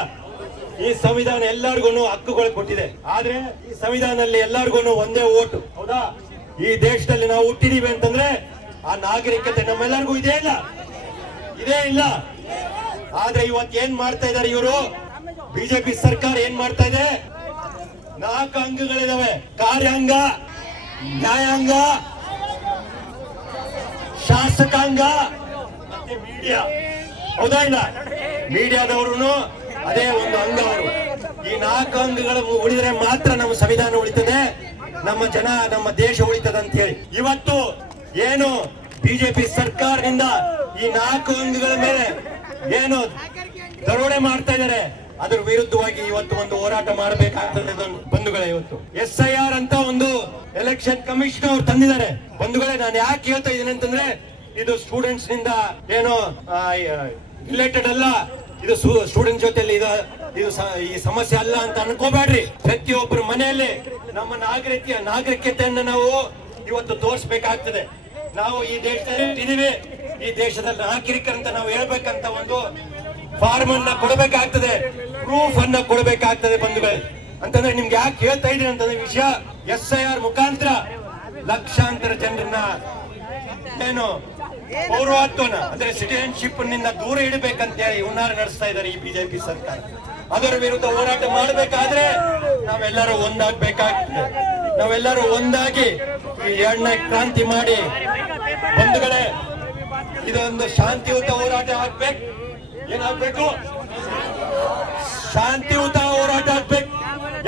ಈ ಸಂವಿಧಾನ ಎಲ್ಲರಿಗೂ ಹಕ್ಕುಗಳು ಕೊಟ್ಟಿದೆ. ಆದ್ರೆ ಈ ಸಂವಿಧಾನದಲ್ಲಿ ಎಲ್ಲರಿಗೂ ಒಂದೇ ಓಟು, ಹೌದಾ? ಈ ದೇಶದಲ್ಲಿ ನಾವು ಹುಟ್ಟಿದೀವಿ ಅಂತಂದ್ರೆ ಆ ನಾಗರಿಕತೆ ನಮ್ಮೆಲ್ಲರಿಗೂ ಇದೇ ಇಲ್ಲ. ಆದ್ರೆ ಇವತ್ತು ಏನ್ ಮಾಡ್ತಾ ಇದ್ದಾರೆ ಇವರು, ಬಿಜೆಪಿ ಸರ್ಕಾರ ಏನ್ ಮಾಡ್ತಾ ಇದೆ? 4 ಅಂಗಗಳಿದಾವೆ: ಕಾರ್ಯಾಂಗ, ನ್ಯಾಯಾಂಗ, ಶಾಸಕಾಂಗ ಮತ್ತೆ ಮೀಡಿಯಾ, ಹೌದಾ ಇಲ್ಲ? ಮೀಡಿಯಾದವರು ಅದೇ ಒಂದು ಅಂಗ. ಅವರು ಈ 4 ಅಂಗಗಳು ಉಳಿದ್ರೆ ಮಾತ್ರ ನಮ್ಮ ಸಂವಿಧಾನ ಉಳಿತದೆ, ನಮ್ಮ ಜನ, ನಮ್ಮ ದೇಶ ಉಳಿತದೆ ಅಂತ ಹೇಳಿ ಇವತ್ತು ಏನು ಬಿಜೆಪಿ ಸರ್ಕಾರದಿಂದ ಈ 4 ಅಂಗಗಳ ಮೇಲೆ ಏನು ದರೋಡೆ ಮಾಡ್ತಾ ಇದ್ದಾರೆ, ಅದರ ವಿರುದ್ಧವಾಗಿ ಇವತ್ತು ಒಂದು ಹೋರಾಟ ಮಾಡಬೇಕಾಗ್ತದೆ ಬಂಧುಗಳೇ. ಇವತ್ತು SIR ಅಂತ ಒಂದು ಎಲೆಕ್ಷನ್ ಕಮಿಷನ್ ಅವ್ರು ತಂದಿದ್ದಾರೆ. ಬಂಧುಗಳೇ, ನಾನು ಯಾಕೆ ಹೇಳ್ತಾ ಇದ್ದೀನಿ ಅಂತಂದ್ರೆ, ಇದು ಸ್ಟೂಡೆಂಟ್ಸ್ ನಿಂದ ಏನೋ ರಿಲೇಟೆಡ್ ಅಲ್ಲ, ಇದು ಸ್ಟೂಡೆಂಟ್ ಜೊತೆಲಿ ಇದು ಈ ಸಮಸ್ಯೆ ಅಲ್ಲ ಅಂತ ಅನ್ಕೋಬೇಡ್ರಿ. ಪ್ರತಿಯೊಬ್ಬರ ಮನೆಯಲ್ಲಿ ನಮ್ಮ ನಾಗರಿಕತೆಯನ್ನ ನಾವು ಇವತ್ತು ತೋರಿಸಬೇಕಾಗ್ತದೆ. ನಾವು ಈ ದೇಶದಲ್ಲಿ ಇದೀವಿ, ಈ ದೇಶದಲ್ಲಿ ನಾಗರಿಕರಂತ ನಾವು ಹೇಳ್ಬೇಕಂತ ಒಂದು ಫಾರ್ಮ್ ಅನ್ನ ಕೊಡಬೇಕಾಗ್ತದೆ, ಪ್ರೂಫ್ ಅನ್ನ ಕೊಡಬೇಕಾಗ್ತದೆ ಬಂಧುಗಳೇ. ಅಂತಂದ್ರೆ ನಿಮ್ಗೆ ಯಾಕೆ ಹೇಳ್ತಾ ಇದೀನಿ ಅಂತಂದ್ರೆ, ವಿಷಯ SIR ಮುಖಾಂತರ ಲಕ್ಷಾಂತರ ಜನರನ್ನ ಏನು ಪೌರತ್ವನ ಅಂದ್ರೆ ಸಿಟಿಜನ್ಶಿಪ್ ನಿಂದ ದೂರ ಇಡಬೇಕಂತ ಹೇಳಿ ಹುನ್ನಾರ ನಡೆಸ್ತಾ ಇದ್ದಾರೆ ಈ ಬಿಜೆಪಿ ಸರ್ಕಾರ. ಅದರ ವಿರುದ್ಧ ಹೋರಾಟ ಮಾಡಬೇಕಾದ್ರೆ ನಾವೆಲ್ಲರೂ ಒಂದಾಗಬೇಕಾಗ್ತದೆ. ನಾವೆಲ್ಲರೂ ಒಂದಾಗಿ ಈ 2ನೇ ಕ್ರಾಂತಿ ಮಾಡಿ ಬಂಧುಗಳೇ, ಇದೊಂದು ಶಾಂತಿಯುತ ಹೋರಾಟ ಆಗ್ಬೇಕು. ಏನಾಗ್ಬೇಕು? ಶಾಂತಿಯುತ ಹೋರಾಟ ಆಗ್ಬೇಕು.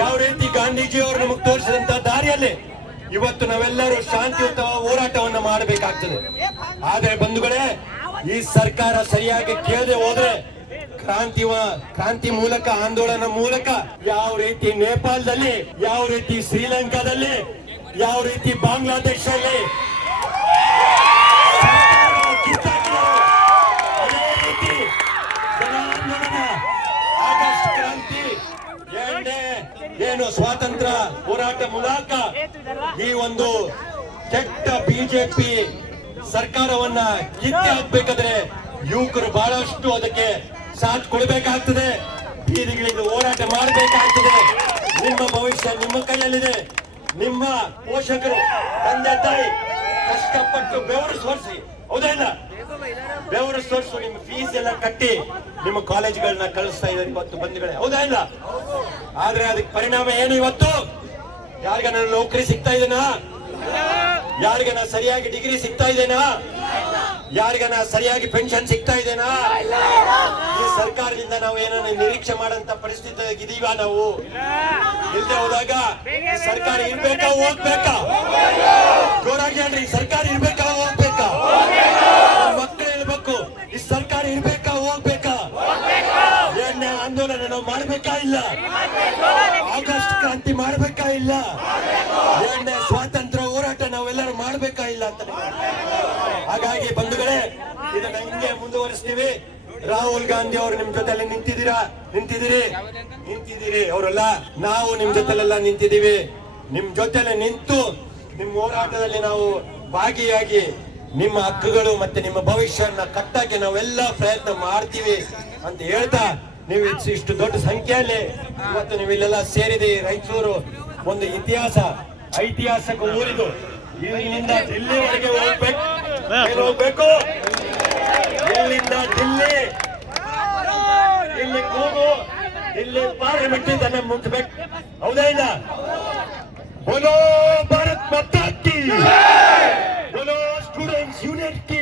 ಯಾವ ರೀತಿ ಗಾಂಧೀಜಿ ಅವರು ನಮಗೆ ತೋರಿಸಿದಂತ ದಾರಿಯಲ್ಲಿ ಇವತ್ತು ನಾವೆಲ್ಲರೂ ಶಾಂತಿಯುತ ಹೋರಾಟವನ್ನ ಮಾಡಬೇಕಾಗ್ತದೆ. ಆದ್ರೆ ಬಂಧುಗಳೇ, ಈ ಸರ್ಕಾರ ಸರಿಯಾಗಿ ಕೇಳದೆ ಹೋದ್ರೆ ಕ್ರಾಂತಿ ಮೂಲಕ, ಆಂದೋಲನ ಮೂಲಕ ಯಾವ ರೀತಿ ನೇಪಾಳದಲ್ಲಿ, ಯಾವ ರೀತಿ ಶ್ರೀಲಂಕಾದಲ್ಲಿ, ಯಾವ ರೀತಿ ಬಾಂಗ್ಲಾದೇಶದಲ್ಲಿ ಅದೇ ರೀತಿ ಜನಾಂದೋಲನ, ಆಗಸ್ಟ್ ಕ್ರಾಂತಿ, ಏನು ಸ್ವಾತಂತ್ರ್ಯ ಹೋರಾಟ ಮೂಲಕ ಈ ಒಂದು ಕೆಟ್ಟ ಬಿಜೆಪಿ ಸರ್ಕಾರವನ್ನ ಕಿತ್ತಿ ಹಾಕ್ಬೇಕಾದ್ರೆ ಯುವಕರು ಬಹಳಷ್ಟು ಅದಕ್ಕೆ ಸಾಥ್ ಕೊಡಬೇಕಾಗ್ತದೆ. ಬೀದಿಗಳಿಗೆ ಹೋರಾಟ ಮಾಡಬೇಕಾಗ್ತದೆ. ನಿಮ್ಮ ಭವಿಷ್ಯ ನಿಮ್ಮ ಕೈಯಲ್ಲಿದೆ. ನಿಮ್ಮ ಪೋಷಕರು, ತಂದೆ ತಾಯಿ ಕಷ್ಟಪಟ್ಟು ಬೆವರು ಸೋರಿಸಿ, ಹೌದಾ ಇಲ್ಲ? ಬೆವರು ಸೋರಿಸು ನಿಮ್ಮ ಫೀಸ್ ಎಲ್ಲ ಕಟ್ಟಿ ನಿಮ್ಮ ಕಾಲೇಜ್ಗಳನ್ನ ಕಳಿಸ್ತಾ ಇದ್ದಾರೆ ಇವತ್ತು ಬಂಧುಗಳೇ, ಹೌದಾ ಇಲ್ಲ? ಆದ್ರೆ ಅದಕ್ಕೆ ಪರಿಣಾಮ ಏನು? ಇವತ್ತು ಯಾರಿಗ ನನ್ನ ನೌಕರಿ ಸಿಗ್ತಾ ಇದೆನಾ? ಯಾರಿಗನ ಸರಿಯಾಗಿ ಡಿಗ್ರಿ ಸಿಗ್ತಾ ಇದೆನಾ? ಯಾರಿಗನ ಸರಿಯಾಗಿ ಪೆನ್ಷನ್ ಸಿಗ್ತಾ ಇದೆನಾ? ಈ ಸರ್ಕಾರದಿಂದ ನಾವು ಏನನ್ನ ನಿರೀಕ್ಷೆ ಮಾಡಂತ ಪರಿಸ್ಥಿತಿ ಇದೀವ ನಾವು? ಇಲ್ಲದೆ ಹೋದಾಗ ಸರ್ಕಾರ ಇರ್ಬೇಕಾ ಹೋಗ್ಬೇಕಾ? ಜೋರಾಗಿ ಹೇಳ್ರಿ, ಸರ್ಕಾರ ಇರ್ಬೇಕಾ ಹೋಗ್ಬೇಕಾ? ಮಕ್ಕಳು ಹೇಳ್ಬೇಕು, ಈ ಸರ್ಕಾರ ಇರ್ಬೇಕಾ ಹೋಗ್ಬೇಕಾ? ಏನೇ ಆಂದೋಲನ ನಾವು ಮಾಡ್ಬೇಕಾ ಇಲ್ಲ? ಆಗಸ್ಟ್ ಕ್ರಾಂತಿ ಮಾಡ್ಬೇಕಾ ಇಲ್ಲ? ಏನೇ ಸ್ವಾತಂತ್ರ್ಯ ಹೋರಾಟ ನಾವೆಲ್ಲರೂ ಮಾಡ್ಬೇಕಾ ಇಲ್ಲ ಅಂತ. ಹಾಗಾಗಿ ಬಂಧುಗಳೇ, ಇದನ್ನ ಹಿಂಗೆ ಮುಂದುವರಿಸ್ತೀವಿ. ರಾಹುಲ್ ಗಾಂಧಿ ಅವರು ನಿಮ್ ಜೊತೆಲ್ಲ ನಿಂತಿದ್ದೀರಿ ಅವರೆಲ್ಲ, ನಾವು ನಿಮ್ ಜೊತೆಲೆಲ್ಲ ನಿಂತಿದ್ದೀವಿ. ನಿಮ್ ಜೊತೆಲೆ ನಿಂತು ನಿಮ್ ಹೋರಾಟದಲ್ಲಿ ನಾವು ಭಾಗಿಯಾಗಿ ನಿಮ್ಮ ಹಕ್ಕುಗಳು ಮತ್ತೆ ನಿಮ್ಮ ಭವಿಷ್ಯನ ಕಟ್ಟಕ್ಕೆ ನಾವೆಲ್ಲ ಪ್ರಯತ್ನ ಮಾಡ್ತೀವಿ ಅಂತ ಹೇಳ್ತಾ, ನೀವು ಇಷ್ಟು ದೊಡ್ಡ ಸಂಖ್ಯೆಯಲ್ಲಿ ಇವತ್ತು ನೀವು ಇಲ್ಲೆಲ್ಲ ಸೇರಿದೆ. ರಾಯಚೂರು ಒಂದು ಐತಿಹಾಸಿಕ ಊರಿದು. ಇಲ್ಲಿಂದ ದಿಲ್ಲಿವರೆಗೆ ಹೋಗ್ಬೇಕು. ಇಲ್ಲಿಂದ ಇಲ್ಲಿ ಕೂಗು, ಇಲ್ಲಿ ಪಾರ್ಲಿಮೆಂಟ್ ತನ್ನ ಮುಟ್ಟಬೇಕು, ಹೌದಾ ಇಲ್ಲ? ಬೋಲೋ ಭಾರತ್ ಮಾತಾ ಕಿ, ಬೋಲೋ ಸ್ಟೂಡೆಂಟ್ಸ್ ಯೂನಿಯನ್ ಕಿ,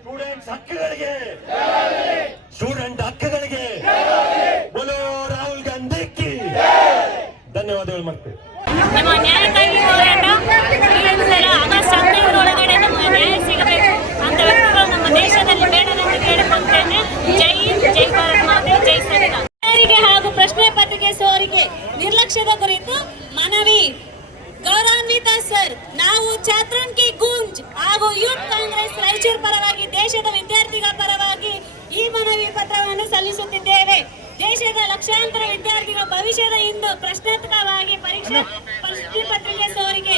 ಸ್ಟೂಡೆಂಟ್ಸ್ ಹಕ್ಕುಗಳಿಗೆ, ಸ್ಟೂಡೆಂಟ್ ಹಕ್ಕುಗಳಿಗೆ, ಬೋಲೋ ರಾಹುಲ್ ಗಾಂಧಿ ಕಿ. ಧನ್ಯವಾದಗಳು ಮಕ್ಕಳು. ನಮ್ಮ ನ್ಯಾಯಕ್ಕಾಗಿ ಹೋರಾಟ ಆಗಸ್ಟ್ 15 ಒಳಗಡೆ ನಮಗೆ ನ್ಯಾಯ ಸಿಗಬೇಕು ಅಂತ ವ್ಯಕ್ತಿಗಳು ನಮ್ಮ ದೇಶದಲ್ಲಿ ಬೇಡವೆಂದು ಕೇಳಿಕೊಳ್ಳುತ್ತೇನೆ. ಜೈ ಜೈ ಭಾರತ್ ಮಾತೆ, ಜೈ ಸಂವಿಧಾನ. ಹಾಗೂ ಪ್ರಶ್ನೆ ಪತ್ರಿಕೆ ಸೋರಿಕೆ ನಿರ್ಲಕ್ಷ್ಯದ ಕುರಿತು ಮನವಿ. ಗೌರವಾನ್ವಿತ ಸರ್, ನಾವು ಛಾತ್ರೋನ್ ಕಿ ಗೂಂಜ್ ಹಾಗೂ ಯೂತ್ ಕಾಂಗ್ರೆಸ್ ರಾಯಚೂರು ಪರವಾಗಿ, ದೇಶದ ವಿದ್ಯಾರ್ಥಿಗಳ ಪರವಾಗಿ ಪತ್ರವನ್ನು ಸಲ್ಲಿಸುತ್ತಿದ್ದೇವೆ. ದೇಶದ ಲಕ್ಷಾಂತರ ವಿದ್ಯಾರ್ಥಿಗಳ ಭವಿಷ್ಯದ ಇಂದು ಪ್ರಶ್ನಾರ್ಥಕವಾಗಿ ಪರೀಕ್ಷೆ ಪತ್ರಿಕೆ ಸೋರಿಕೆ,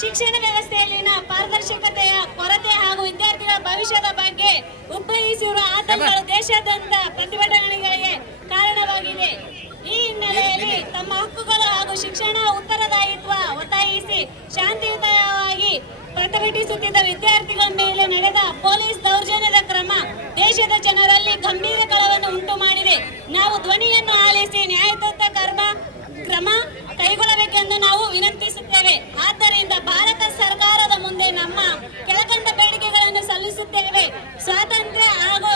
ಶಿಕ್ಷಣ ವ್ಯವಸ್ಥೆಯಲ್ಲಿನ ಪಾರದರ್ಶಕತೆಯ ಕೊರತೆ ಹಾಗೂ ವಿದ್ಯಾರ್ಥಿಗಳ ಭವಿಷ್ಯದ ಬಗ್ಗೆ ಉದ್ಭವಿಸಿರುವ ಆತಂಕಗಳು ದೇಶಾದ್ಯಂತ ಪ್ರತಿಭಟನೆಗಳಿಗೆ ಕಾರಣವಾಗಿದೆ. ಈ ಹಿನ್ನೆಲೆಯಲ್ಲಿ ತಮ್ಮ ಹಕ್ಕುಗಳು ಹಾಗೂ ಶಿಕ್ಷಣ ಉತ್ತರದಾಯಿತ್ವ ಒತ್ತಾಯಿಸಿ ಶಾಂತಿಯುತವಾಗಿ ಪ್ರತಿಭಟಿಸುತ್ತಿದ್ದ ವಿದ್ಯಾರ್ಥಿಗಳ ಮೇಲೆ ನಡೆದ ಪೊಲೀಸ್ ದೌರ್ಜನ್ಯದ ಕ್ರಮ ದೇಶದ ಜನರಲ್ಲಿ ಗಂಭೀರ ಕಳವನ್ನು ಉಂಟು ಮಾಡಿದೆ. ನಾವು ಧ್ವನಿಯನ್ನು ಆಲಿಸಿ ನ್ಯಾಯಯುತ ಕ್ರಮ ಕೈಗೊಳ್ಳಬೇಕೆಂದು ನಾವು ವಿನಂತಿಸುತ್ತೇವೆ. ಆದ್ದರಿಂದ ಭಾರತ ಸರ್ಕಾರದ ಮುಂದೆ ನಮ್ಮ ಕೆಳಕಂಡ ಬೇಡಿಕೆಗಳನ್ನು ಸಲ್ಲಿಸುತ್ತೇವೆ. ಸ್ವಾತಂತ್ರ್ಯ ಹಾಗೂ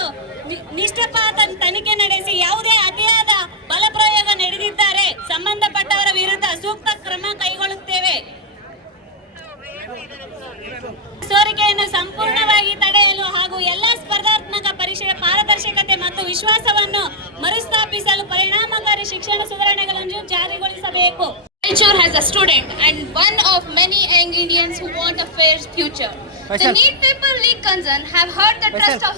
ನಿಷ್ಠಪಾತ ತನಿಖೆ ನಡೆಸಿ ಯಾವುದೇ ಅತಿಯಾದ ಬಲಪ್ರಯೋಗ ನಡೆದಿದ್ದರೆ ಸಂಬಂಧಪಟ್ಟವರ ವಿರುದ್ಧ ಸೂಕ್ತ ಕ್ರಮ ಕೈಗೊಳ್ಳುತ್ತೇವೆ. ಸೋರಿಕೆಯನ್ನು ಸಂಪೂರ್ಣವಾಗಿ ತಡೆಯಲು ಹಾಗೂ ಎಲ್ಲಾ ಸ್ಪರ್ಧಾತ್ಮಕ ಪರೀಕ್ಷೆಯ ಪಾರದರ್ಶಕತೆ ಮತ್ತು ವಿಶ್ವಾಸವನ್ನು ಮರುಸ್ಥಾಪಿಸಲು ಪರಿಣಾಮಕಾರಿ ಶಿಕ್ಷಣ ಸುಧಾರಣೆಗಳನ್ನು ಜಾರಿಗೊಳಿಸಬೇಕು. Raichur has a student and one of many young Indians who want a fair future. The NEET paper leak concern have hurt the trust of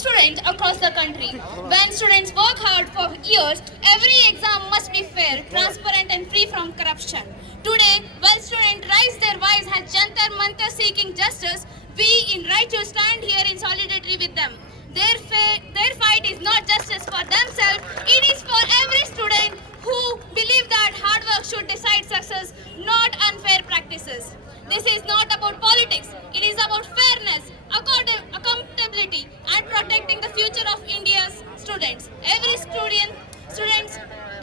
students across the country. When students work hard for years, every exam must be fair, transparent and free from corruption. Today, when students raise their voice at Jantar Mantar seeking justice, we in Raichur stand here in solidarity with them. Their fight is not justice for themselves, it is for every student who believe that hard work should decide success, not unfair practices. This is not about politics, it is about fairness, accountability and protecting the future of India's students. Every student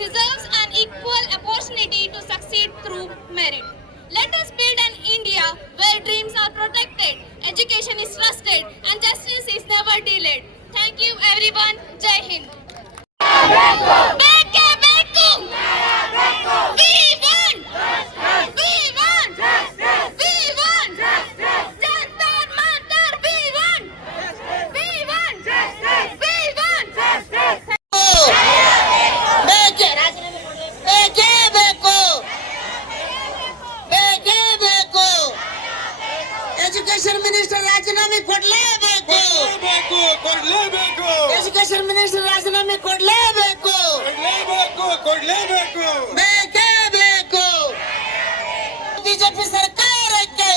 deserves an equal opportunity to succeed through merit. Let us build an India where dreams are protected, education is trusted and justice is never delayed. Thank you everyone. Jai Hind. Beke beku. We won. We won. We won. Jantar Mantar. We won. We won. We won. Education minister ರಾಜೀನಾಮೆ ಕೊಡಲೇಬೇಕು. Education minister ರಾಜೀನಾಮೆ ಕೊಡಲೇಬೇಕು. ಬೇಕೇ ಬೇಕು. BJP ಸರ್ಕಾರಕ್ಕೆ,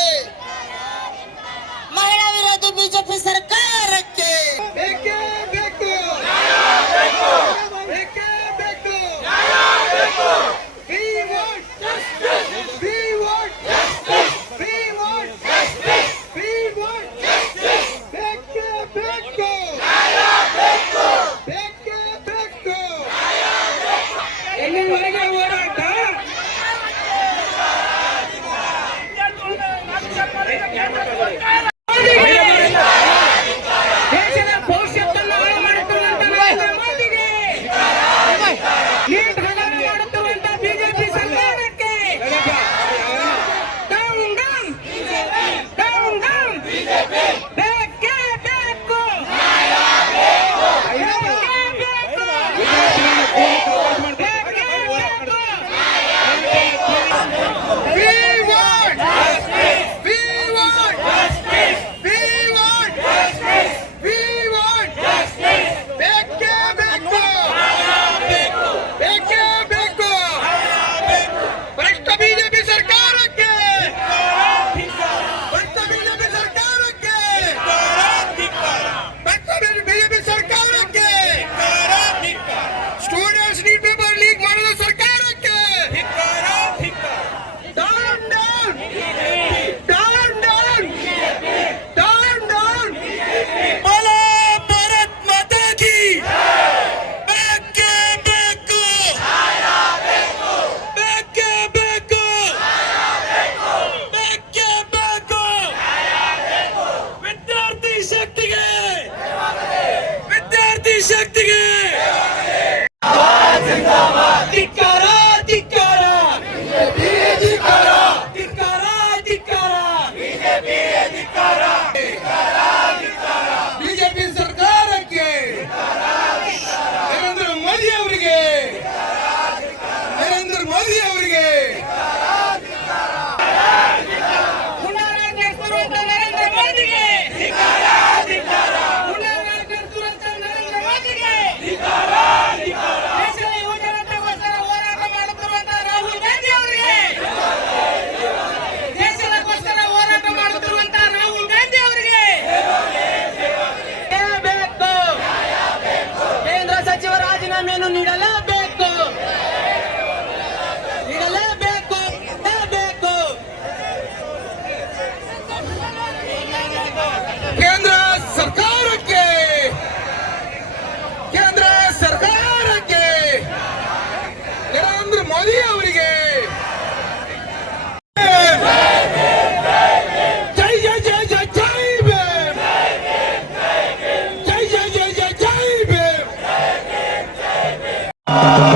ಮಹಿಳಾ ವಿರೋಧಿ BJP ಸರ್ಕಾರಕ್ಕೆ ಬೇಕೇ ಬೇಕು. ಬೇಕೇ ಬೇಕು. We want justice. We want justice. We want justice. We want justice. ಬೇಕೇ ಬೇಕು. ಬೇಕೇ ಬೇಕು. ಎಲ್ಲಿವರೆಗೆ ಹೋರಾಟ? ದೇಶದ ಭವಿಷ್ಯವನ್ನು ಹಾಳು ಮಾಡುತ್ತಿರುವಂತ ನರೇಂದ್ರ ಮೋದಿಗೆ, ನೀಟ್ ಹಗರಣ ಮಾಡುತ್ತಿರುವಂತ ಬಿಜೆಪಿ ಸರ್ಕಾರಕ್ಕೆ ಡೌನ್ ಡೌನ್ ಡೌನ್ ಡೌನ್. ಬೇಕೇ ಬೇಕು. ಭ್ರಷ್ಟ ಬಿಜೆಪಿ ಸರ್ಕಾರಕ್ಕೆ, ಭ್ರಷ್ಟ ಬಿಜೆಪಿ ಸರ್ಕಾರಕ್ಕೆ, ಭ್ರಷ್ಟ ಬಿಜೆಪಿ ಸರ್ಕಾರಕ್ಕೆ, ಸ್ಟೂಡೆಂಟ್ಸ್ ನೀಟ್ ಪೇಪರ್ ಲೀಕ್ ಮಾಡಿದ ಸರ್ಕಾರಕ್ಕೆ down down down down down down. ಬೋಲೋ ಭಾರತ್ ಮಾತಾ ಕಿ. ಬೇಕೇ ಬೇಕು. ಬೇಕೇ ಬೇಕು. ಬೇಕೇ ಬೇಕು. ವಿದ್ಯಾರ್ಥಿ ಶಕ್ತಿಗೆ, ವಿದ್ಯಾರ್ಥಿ ಶಕ್ತಿಗೆ ಧಿಕ್ಕಾರ ಧಿಕ್ಕಾರ. ಧಿಕ್ಕಾರ ಧಿಕ್ಕಾರ. ಬಿಜೆಪಿ ಸರ್ಕಾರಕ್ಕೆ, ನರೇಂದ್ರ ಮೋದಿ ಅವರಿಗೆ, ನರೇಂದ್ರ ಮೋದಿ ಅವರಿಗೆ ಹುನ್ನಾರ ನಡೆಸುತ್ತಿರುವಂತ ನರೇಂದ್ರ ಮೋದಿಗೆ, ಹುನ್ನಾರ ನಡೆಸುತ್ತಿರುವಂತ ನರೇಂದ್ರ ಮೋದಿಗೆ Thank you.